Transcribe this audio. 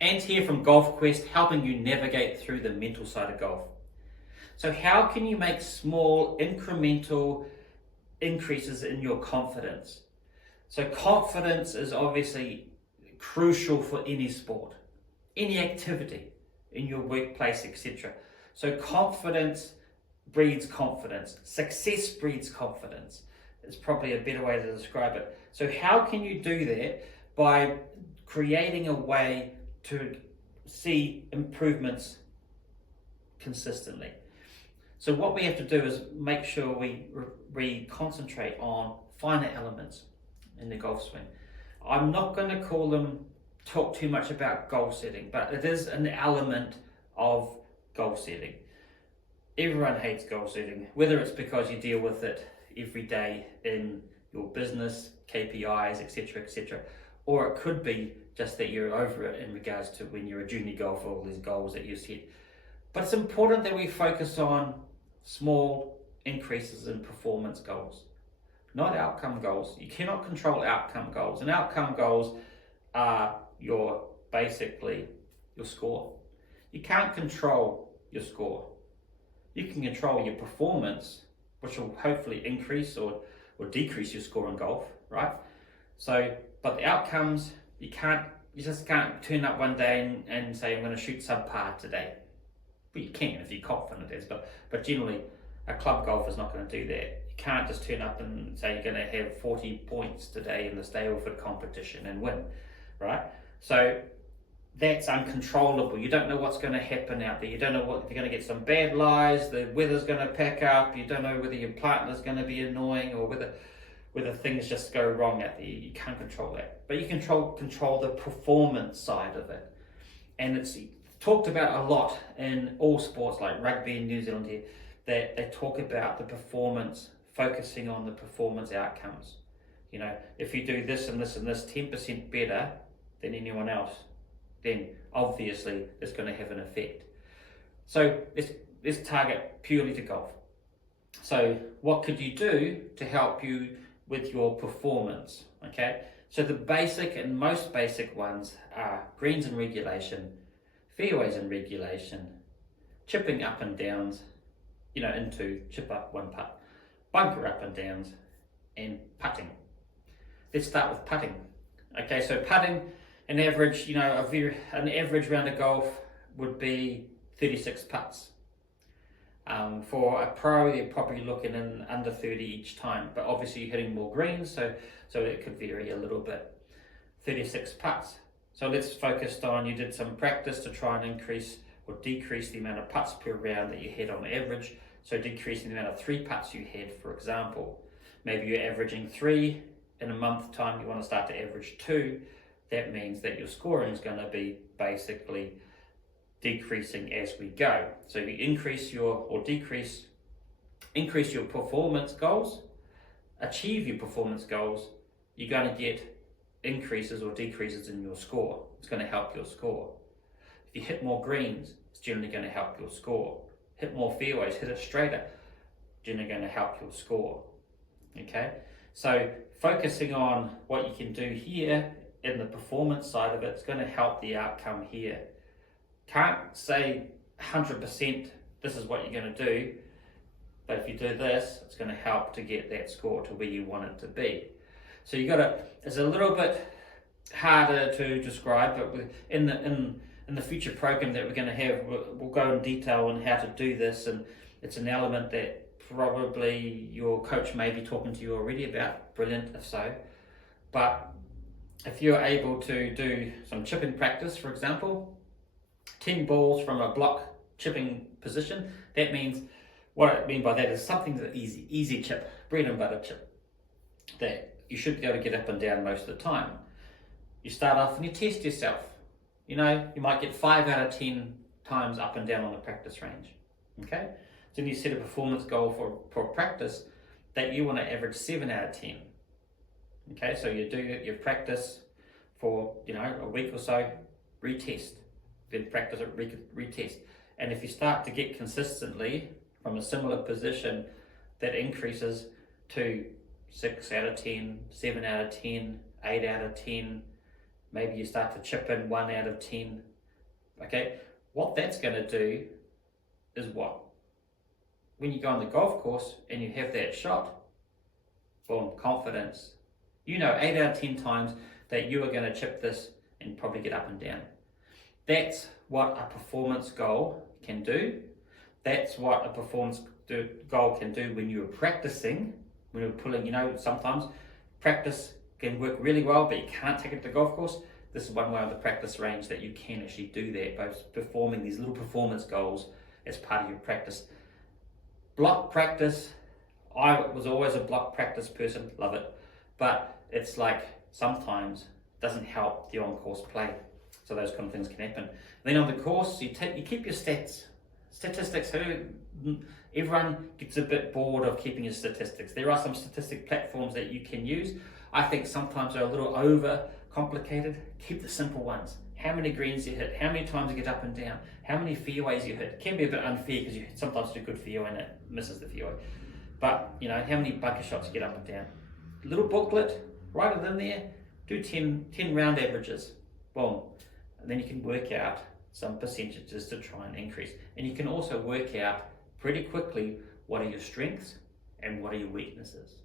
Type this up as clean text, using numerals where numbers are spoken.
and here from Golf Quest, helping you navigate through the mental side of golf. So how can you make small incremental increases in your confidence? So confidence is obviously crucial for any sport, any activity in your workplace, etc. So confidence breeds confidence. Success breeds confidence. It's probably a better way to describe it. So how can you do that? By creating a way to see improvements consistently. So what we have to do is make sure we concentrate on finer elements in the golf swing. I'm not going to talk too much about goal setting, but it is an element of goal setting. Everyone hates goal setting, whether it's because you deal with it every day in your business, KPIs, etc., or it could be just that you're over it in regards to when you're a junior golfer, all these goals that you set. But it's important that we focus on small increases in performance goals, not outcome goals. You cannot control outcome goals, and outcome goals are basically your score. You can't control your score. You can control your performance, which will hopefully increase or decrease your score in golf, right? So, but the outcomes, you just can't turn up one day and say, I'm going to shoot subpar today. Well, you can if you're confident as, but generally a club golfer is not going to do that. You can't just turn up and say you're going to have 40 points today in the Stableford competition and win, right? So that's uncontrollable. You don't know what's going to happen out there. You don't know if you're going to get some bad lies, the weather's going to pack up, you don't know whether your partner's going to be annoying or whether things just go wrong out there. You can't control that. But you control the performance side of it. And it's talked about a lot in all sports like rugby in New Zealand here, that they talk about the performance, focusing on the performance outcomes. You know, if you do this and this and this 10% better than anyone else, then obviously it's going to have an effect. So let's target purely to golf. So what could you do to help you with your performance? Okay, so the basic and most basic ones are greens and regulation, fairways and regulation, chipping up and downs, into chip up, one putt, bunker up and downs, and putting. Let's start with putting. Okay, so putting, an average round of golf would be 36 putts. For a pro, they're probably looking in under 30 each time, but obviously you're hitting more greens, so it could vary a little bit. 36 putts. So let's focus on, you did some practice to try and increase or decrease the amount of putts per round that you had on average. So decreasing the amount of 3 putts you had, for example. Maybe you're averaging 3, in a month's time you want to start to average 2. That means that your scoring is going to be basically decreasing as we go. So you increase your performance goals, achieve your performance goals, you're going to get increases or decreases in your score. It's going to help your score. If you hit more greens, it's generally going to help your score. Hit more fairways, hit it straighter, generally going to help your score. Okay, so focusing on what you can do here in the performance side of it, it's going to help the outcome here. Can't say 100% this is what you're going to do, but if you do this, it's going to help to get that score to where you want it to be. So it's a little bit harder to describe, but in the future program that we're going to have, we'll go in detail on how to do this, and it's an element that probably your coach may be talking to you already about. Brilliant if so. But if you're able to do some chipping practice, for example, 10 balls from a block chipping position, that means, what I mean by that is something that's easy chip, bread and butter chip, that you should be able to get up and down most of the time. You start off and you test yourself. You might get 5 out of 10 times up and down on the practice range. Okay? Then you set a performance goal for practice that you want to average 7 out of 10. Okay, so you do your practice for a week or so, retest, then practice it, retest. And if you start to get consistently from a similar position, that increases to 6 out of 10, 7 out of 10, 8 out of 10. Maybe you start to chip in 1 out of 10. Okay, what that's going to do is what? When you go on the golf course and you have that shot, boom, confidence. You know 8 out of 10 times that you are going to chip this and probably get up and down. That's what a performance goal can do. That's what a performance goal can do when you're practicing, when you're pulling, sometimes practice can work really well, but you can't take it to the golf course. This is one way of the practice range that you can actually do that by performing these little performance goals as part of your practice. Block practice, I was always a block practice person, love it, but it's like sometimes it doesn't help the on-course play. So those kind of things can happen. Then on the course, you keep your statistics. Everyone gets a bit bored of keeping your statistics. There are some statistic platforms that you can use. I think sometimes they're a little over complicated. Keep the simple ones. How many greens you hit, how many times you get up and down, how many fairways you hit. It can be a bit unfair because you sometimes do a good fairway and it misses the fairway. But how many bunker shots you get up and down. Little booklet, write it in there, do 10 round averages. Boom. And then you can work out some percentages to try and increase. And you can also work out pretty quickly what are your strengths and what are your weaknesses.